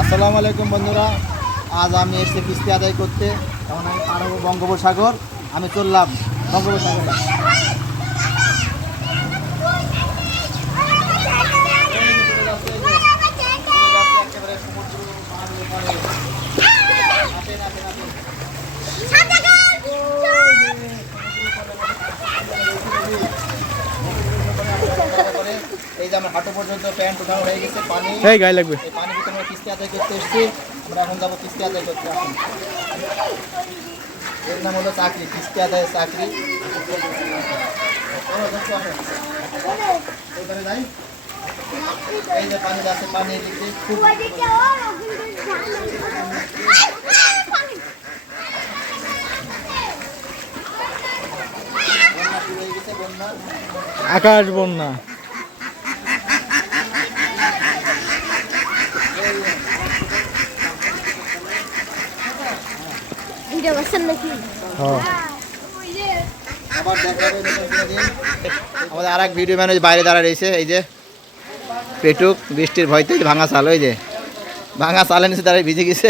আসসালামু আলাইকুম বন্ধুরা। আজ আমি এসে কিস্তি আদায় করতে। আমি বঙ্গোপসাগর। আমি চললাম বঙ্গোপসাগর। এই যে আমার হাঁটু পর্যন্ত প্যান্ট উঠানো হয়ে গেছে পানি। এই গায়ে লাগবে। এই পানি ভিতরে কিস্তি আদায় করতে এসেছি। আমরা এখন যাব কিস্তি আদায় করতে। এখন এর নাম হলো চাকরি কিস্তি আদায়ের চাকরি। এবারে যাই। এই যে পানি আছে পানি দিকে খুব আকাশ বন্যা। নাকি? হ্যাঁ। আমাদের আর এক ভিডিও ম্যানেজ বাইরে দাঁড়া রয়েছে এই যে পেটুক বৃষ্টির ভয়তে যে ভাঙা চাল ওই যে। ভাঙা চালে নিচে দাঁড়িয়ে ভিজে গেছে।